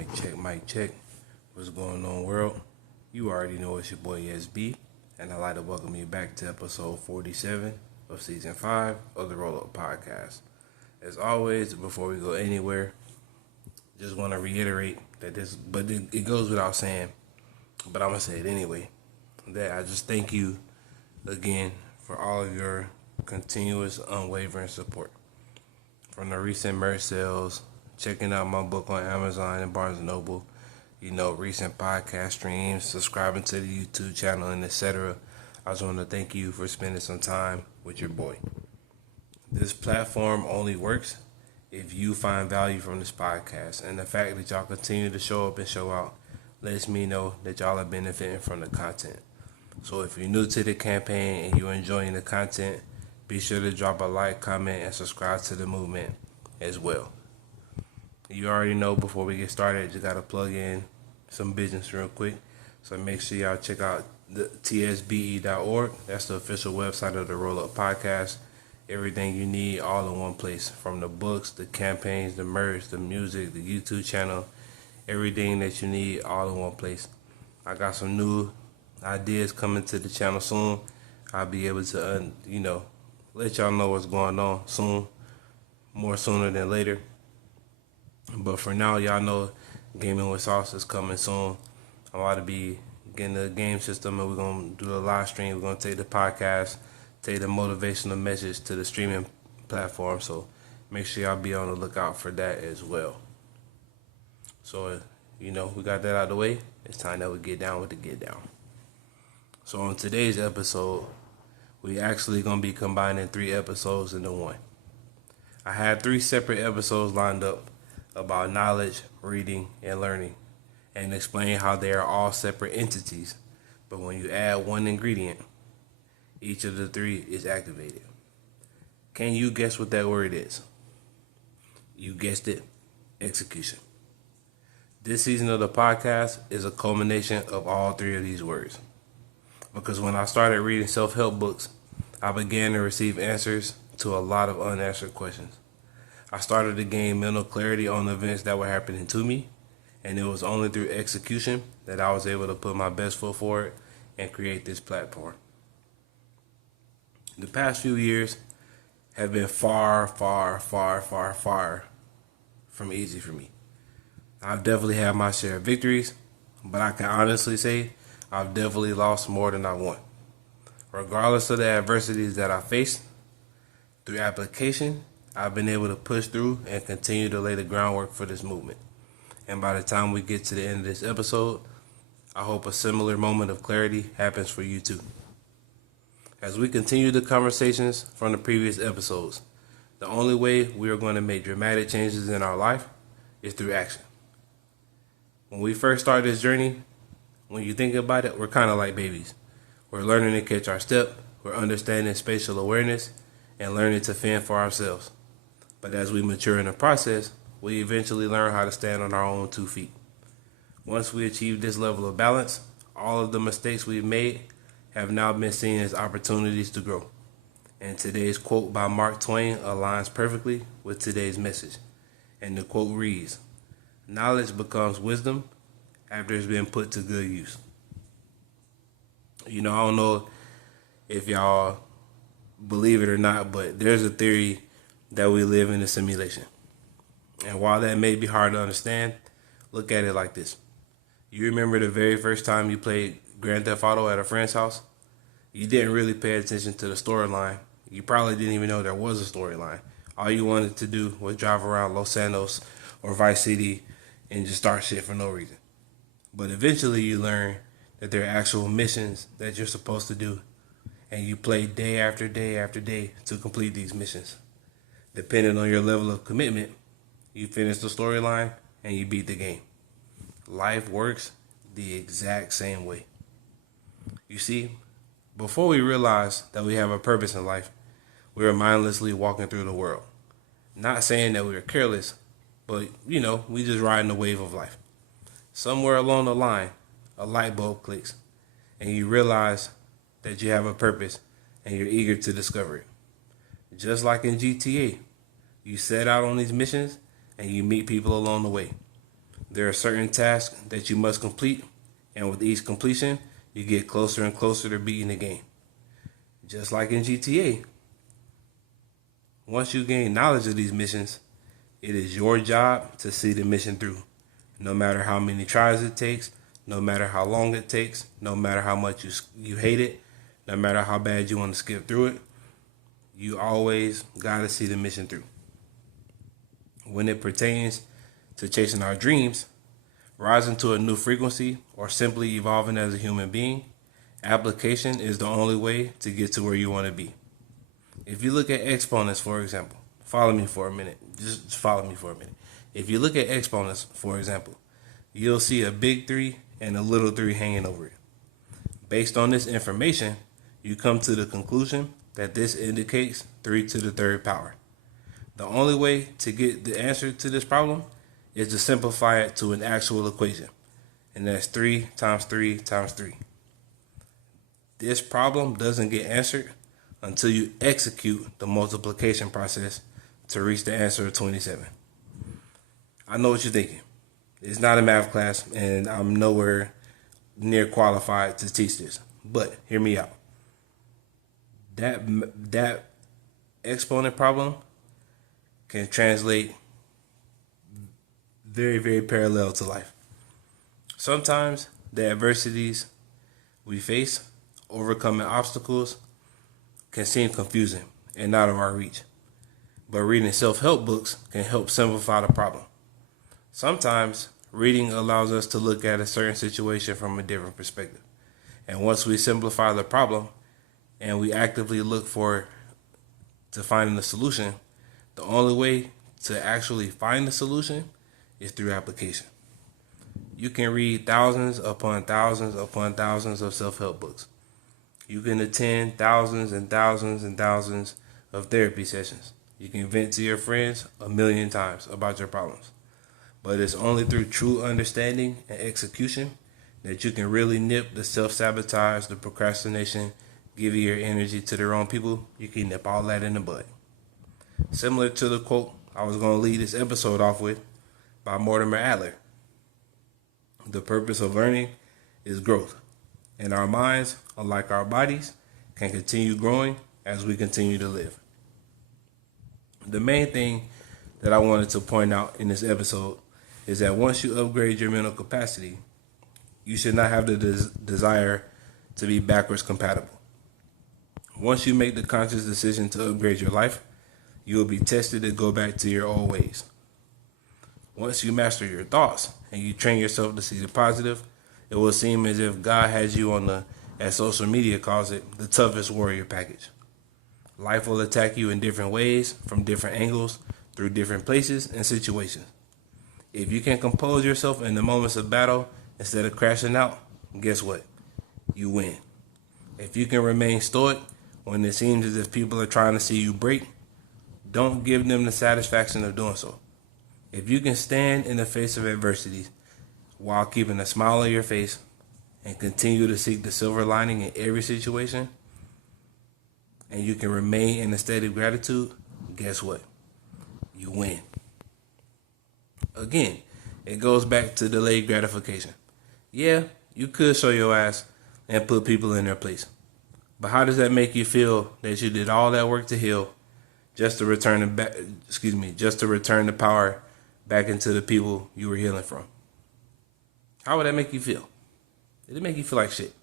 Mic check. What's going on, world? You already know it's your boy SB, and I'd like to welcome you back to episode 47 of season 5 of the TheRoleUpPodcast. As always, before we go anywhere, just want to reiterate that it goes without saying, but I'm going to say it anyway, that I just thank you again for all of your continuous, unwavering support. From the recent merch sales, checking out my book on Amazon and Barnes & Noble, recent podcast streams, subscribing to the YouTube channel, and etc. I just want to thank you for spending some time with your boy. This platform only works if you find value from this podcast, and the fact that y'all continue to show up and show out lets me know that y'all are benefiting from the content. So if you're new to the campaign and you're enjoying the content, be sure to drop a like, comment, and subscribe to the movement as well. You already know, before we get started, you got to plug in some business real quick. So make sure y'all check out the tsbe.org. That's the official website of the Roll Up Podcast. Everything you need all in one place, from the books, the campaigns, the merch, the music, the YouTube channel, everything that you need all in one place. I got some new ideas coming to the channel soon. I'll be able to, let y'all know what's going on soon, more sooner than later. But for now, y'all know Gaming with Sauce is coming soon. I'm about to be getting the game system, and we're going to do a live stream. We're going to take the podcast, take the motivational message to the streaming platform. So make sure y'all be on the lookout for that as well. So, we got that out of the way. It's time that we get down with the get down. So on today's episode, we actually going to be combining 3 episodes into one. I had 3 separate episodes lined up about knowledge, reading, and learning, and explain how they are all separate entities, but when you add one ingredient, each of the 3 is activated. Can you guess what that word is? You guessed it, execution. This season of the podcast is a culmination of all 3 of these words, because when I started reading self-help books, I began to receive answers to a lot of unanswered questions. I started to gain mental clarity on the events that were happening to me, and it was only through execution that I was able to put my best foot forward and create this platform. The past few years have been far from easy for me. I've definitely had my share of victories, but I can honestly say I've definitely lost more than I won. Regardless of the adversities that I faced, through application, I've been able to push through and continue to lay the groundwork for this movement. And by the time we get to the end of this episode, I hope a similar moment of clarity happens for you too. As we continue the conversations from the previous episodes, the only way we are going to make dramatic changes in our life is through action. When we first start this journey, when you think about it, we're kind of like babies. We're learning to catch our step, we're understanding spatial awareness, and learning to fend for ourselves. But as we mature in the process, we eventually learn how to stand on our own 2 feet. Once we achieve this level of balance, all of the mistakes we've made have now been seen as opportunities to grow. And today's quote by Mark Twain aligns perfectly with today's message. And the quote reads, "Knowledge becomes wisdom after it's been put to good use." I don't know if y'all believe it or not, but there's a theory that we live in a simulation. And while that may be hard to understand, look at it like this. You remember the very first time you played Grand Theft Auto at a friend's house? You didn't really pay attention to the storyline. You probably didn't even know there was a storyline. All you wanted to do was drive around Los Santos or Vice City and just start shit for no reason. But eventually you learn that there are actual missions that you're supposed to do, and you play day after day after day to complete these missions. Depending on your level of commitment, you finish the storyline and you beat the game. Life works the exact same way. You see, before we realize that we have a purpose in life, we are mindlessly walking through the world. Not saying that we are careless, but we just riding the wave of life. Somewhere along the line, a light bulb clicks, and you realize that you have a purpose and you're eager to discover it. Just like in GTA, you set out on these missions and you meet people along the way. There are certain tasks that you must complete, and with each completion, you get closer and closer to beating the game. Just like in GTA, once you gain knowledge of these missions, it is your job to see the mission through. No matter how many tries it takes, no matter how long it takes, no matter how much you hate it, no matter how bad you want to skip through it, you always got to see the mission through. When it pertains to chasing our dreams, rising to a new frequency, or simply evolving as a human being, application is the only way to get to where you want to be. If you look at exponents, for example, follow me for a minute. Just follow me for a minute. If you look at exponents, for example, you'll see a big 3 and a little 3 hanging over it. Based on this information, you come to the conclusion that this indicates 3 to the third power. The only way to get the answer to this problem is to simplify it to an actual equation, and that's 3 times 3 times 3. This problem doesn't get answered until you execute the multiplication process to reach the answer of 27. I know what you're thinking. It's not a math class, and I'm nowhere near qualified to teach this. But hear me out. That exponent problem can translate very, very parallel to life. Sometimes the adversities we face, overcoming obstacles, can seem confusing and out of our reach. But reading self-help books can help simplify the problem. Sometimes reading allows us to look at a certain situation from a different perspective. And once we simplify the problem and we actively look to finding a solution, the only way to actually find the solution is through application. You can read thousands upon thousands upon thousands of self-help books. You can attend thousands and thousands and thousands of therapy sessions. You can vent to your friends 1,000,000 times about your problems. But it's only through true understanding and execution that you can really nip the self-sabotage, the procrastination, giving your energy to the wrong people. You can nip all that in the bud. Similar to the quote I was going to lead this episode off with by Mortimer Adler. The purpose of learning is growth. And our minds, unlike our bodies, can continue growing as we continue to live. The main thing that I wanted to point out in this episode is that once you upgrade your mental capacity, you should not have the desire to be backwards compatible. Once you make the conscious decision to upgrade your life, you will be tested to go back to your old ways. Once you master your thoughts and you train yourself to see the positive, it will seem as if God has you on the, as social media calls it, the toughest warrior package. Life will attack you in different ways, from different angles, through different places and situations. If you can compose yourself in the moments of battle instead of crashing out, guess what? You win. If you can remain stoic when it seems as if people are trying to see you break, don't give them the satisfaction of doing so. If you can stand in the face of adversity while keeping a smile on your face and continue to seek the silver lining in every situation, and you can remain in a state of gratitude, guess what? You win. Again, it goes back to delayed gratification. Yeah, you could show your ass and put people in their place. But how does that make you feel that you did all that work to heal just to return the power back into the people you were healing from? How would that make you feel? It'd make you feel like shit.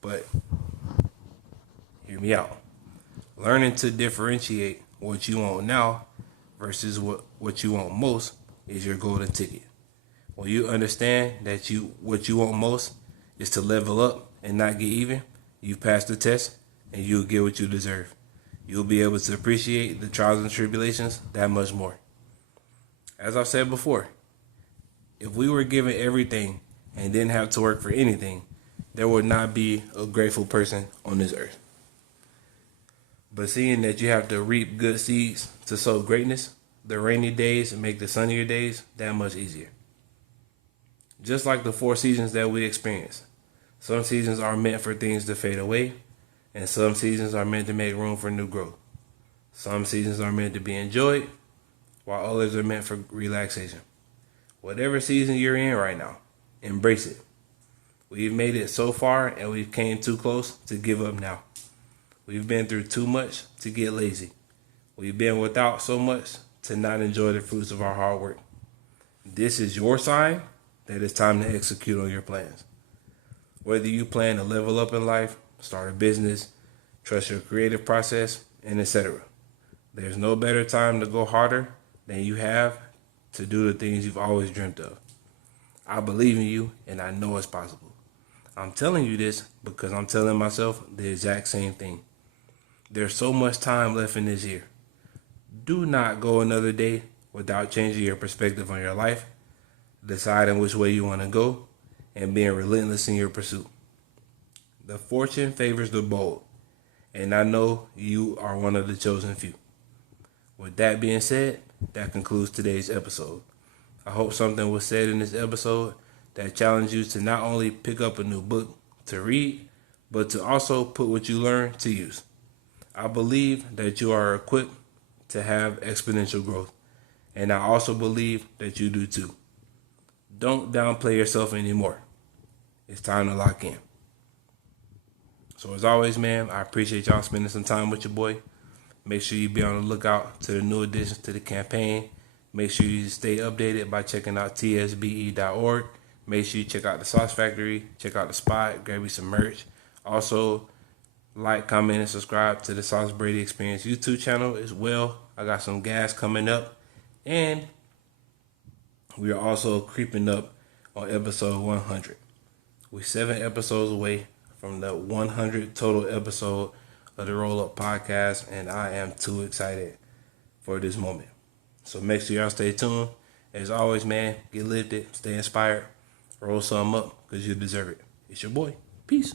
But hear me out. Learning to differentiate what you want now versus what you want most is your golden ticket. When you understand that what you want most is to level up and not get even, you've passed the test and you'll get what you deserve. You'll be able to appreciate the trials and tribulations that much more. As I've said before, if we were given everything and didn't have to work for anything, there would not be a grateful person on this earth. But seeing that you have to reap good seeds to sow greatness, the rainy days make the sunnier days that much easier. Just like the 4 seasons that we experience, some seasons are meant for things to fade away, and some seasons are meant to make room for new growth. Some seasons are meant to be enjoyed, while others are meant for relaxation. Whatever season you're in right now, embrace it. We've made it so far and we've came too close to give up now. We've been through too much to get lazy. We've been without so much to not enjoy the fruits of our hard work. This is your sign that it's time to execute on your plans. Whether you plan to level up in life, start a business, trust your creative process, and etc. There's no better time to go harder than you have to do the things you've always dreamt of. I believe in you and I know it's possible. I'm telling you this because I'm telling myself the exact same thing. There's so much time left in this year. Do not go another day without changing your perspective on your life, deciding which way you want to go, and being relentless in your pursuit. The fortune favors the bold, and I know you are one of the chosen few. With that being said, that concludes today's episode. I hope something was said in this episode that challenged you to not only pick up a new book to read, but to also put what you learn to use. I believe that you are equipped to have exponential growth, and I also believe that you do too. Don't downplay yourself anymore. It's time to lock in. So as always, man, I appreciate y'all spending some time with your boy. Make sure you be on the lookout to the new additions to the campaign. Make sure you stay updated by checking out tsbe.org. Make sure you check out the Sauce Factory, check out the spot, grab you some merch. Also, like, comment, and subscribe to the Sauce Brady Experience YouTube channel as well. I got some gas coming up. And we are also creeping up on episode 100. We're 7 episodes away from the 100 total episode of the Roll Up Podcast, and I am too excited for this moment. So make sure y'all stay tuned. As always, man, get lifted, stay inspired, roll some up, because you deserve it. It's your boy. Peace.